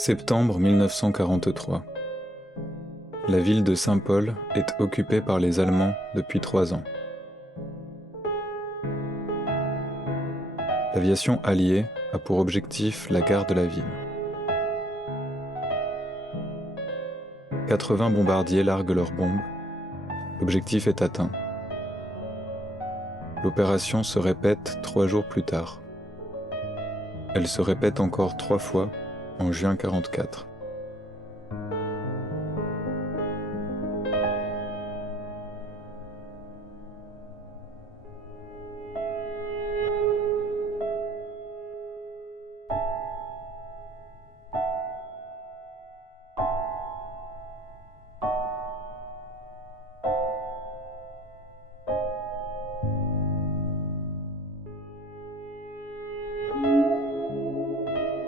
Septembre 1943. La ville de Saint-Paul est occupée par les Allemands depuis 3 ans. L'aviation alliée a pour objectif la gare de la ville. 80 bombardiers larguent leurs bombes. L'objectif est atteint. L'opération se répète 3 jours plus tard. Elle se répète encore 3 fois en juin 1944.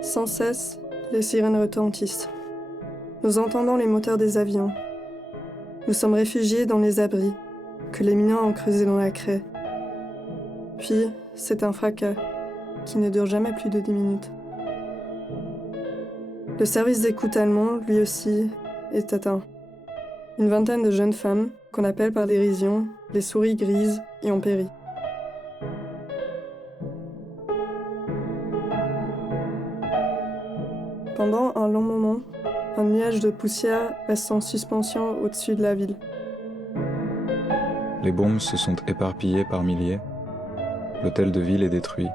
Sans cesse, les sirènes retentissent. Nous entendons les moteurs des avions. Nous sommes réfugiés dans les abris que les mineurs ont creusés dans la craie. Puis, c'est un fracas qui ne dure jamais plus de 10 minutes. Le service d'écoute allemand, lui aussi, est atteint. Une vingtaine de jeunes femmes, qu'on appelle par dérision les souris grises, y ont péri. Pendant un long moment, un nuage de poussière reste en suspension au-dessus de la ville. Les bombes se sont éparpillées par milliers. L'hôtel de ville est détruit.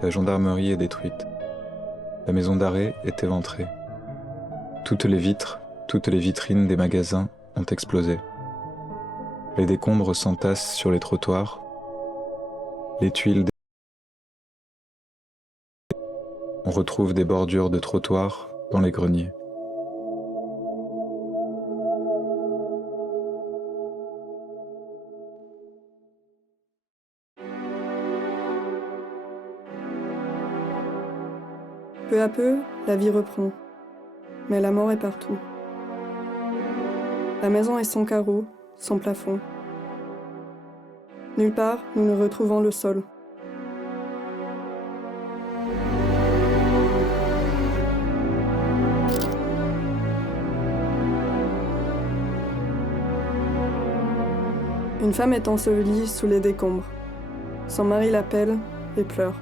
La gendarmerie est détruite. La maison d'arrêt est éventrée. Toutes les vitres, toutes les vitrines des magasins ont explosé. Les décombres s'entassent sur les trottoirs. Les tuiles. On retrouve des bordures de trottoirs dans les greniers. Peu à peu, la vie reprend. Mais la mort est partout. La maison est sans carreaux, sans plafond. Nulle part, nous ne retrouvons le sol. Une femme est ensevelie sous les décombres. Son mari l'appelle et pleure.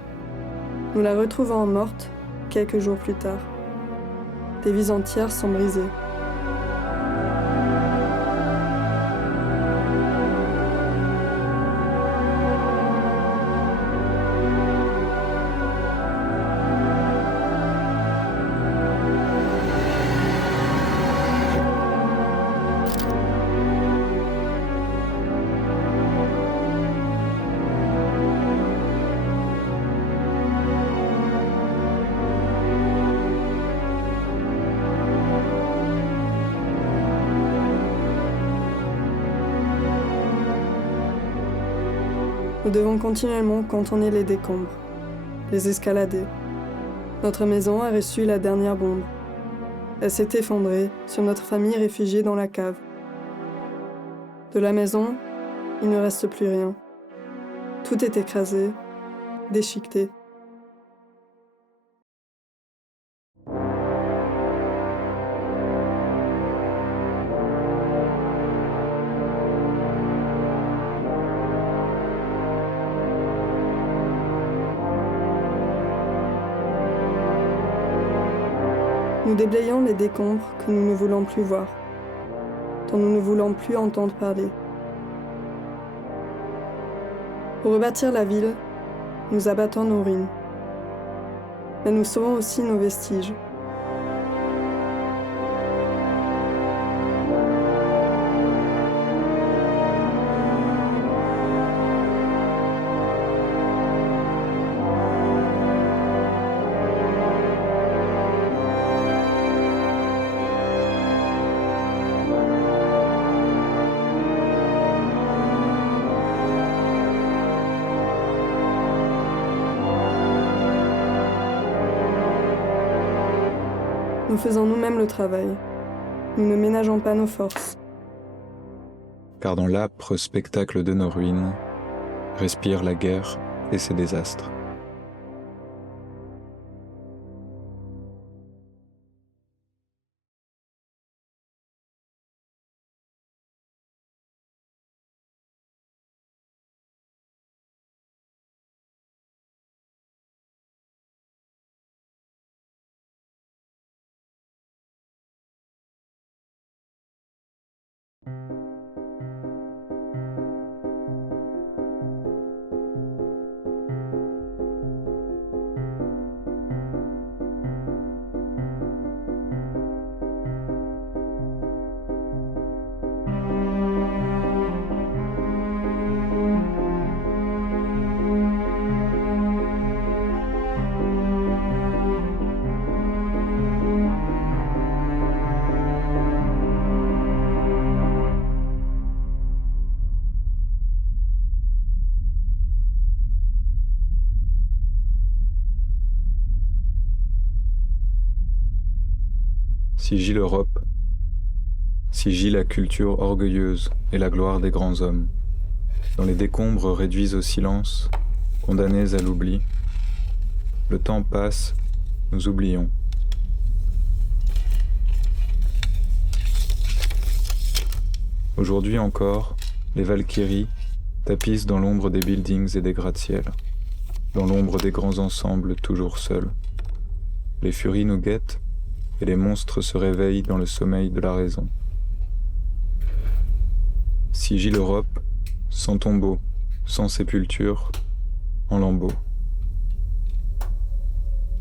Nous la retrouvons morte quelques jours plus tard. Des vies entières sont brisées. Nous devons continuellement contourner les décombres, les escalader. Notre maison a reçu la dernière bombe. Elle s'est effondrée sur notre famille réfugiée dans la cave. De la maison, il ne reste plus rien. Tout est écrasé, déchiqueté. Nous déblayons les décombres que nous ne voulons plus voir, dont nous ne voulons plus entendre parler. Pour rebâtir la ville, nous abattons nos ruines. Mais nous sauvons aussi nos vestiges. Nous faisons nous-mêmes le travail. Nous ne ménageons pas nos forces. Car dans l'âpre spectacle de nos ruines, respire la guerre et ses désastres. Si gît l'Europe, si gît la culture orgueilleuse et la gloire des grands hommes, dans les décombres réduits au silence, condamnés à l'oubli, le temps passe, nous oublions. Aujourd'hui encore, les Valkyries tapissent dans l'ombre des buildings et des gratte-ciel, dans l'ombre des grands ensembles toujours seuls. Les furies nous guettent et les monstres se réveillent dans le sommeil de la raison. Si gît l'Europe, sans tombeau, sans sépulture, en lambeaux.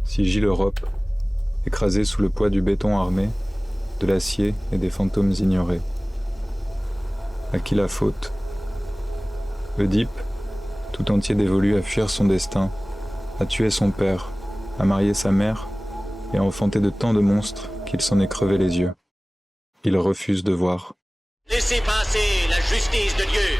Si gît l'Europe, écrasée sous le poids du béton armé, de l'acier et des fantômes ignorés. À qui la faute? Oedipe, tout entier dévolu à fuir son destin, à tuer son père, à marier sa mère et à enfanter de tant de monstres qu'il s'en est crevé les yeux. Il refuse de voir. Laissez passer la justice de Dieu.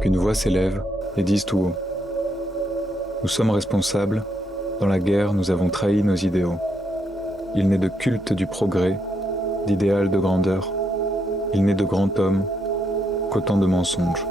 Qu'une voix s'élève et dise tout haut. Nous sommes responsables, dans la guerre nous avons trahi nos idéaux. Il n'est de culte du progrès, d'idéal de grandeur, il n'est de grand homme qu'autant de mensonges.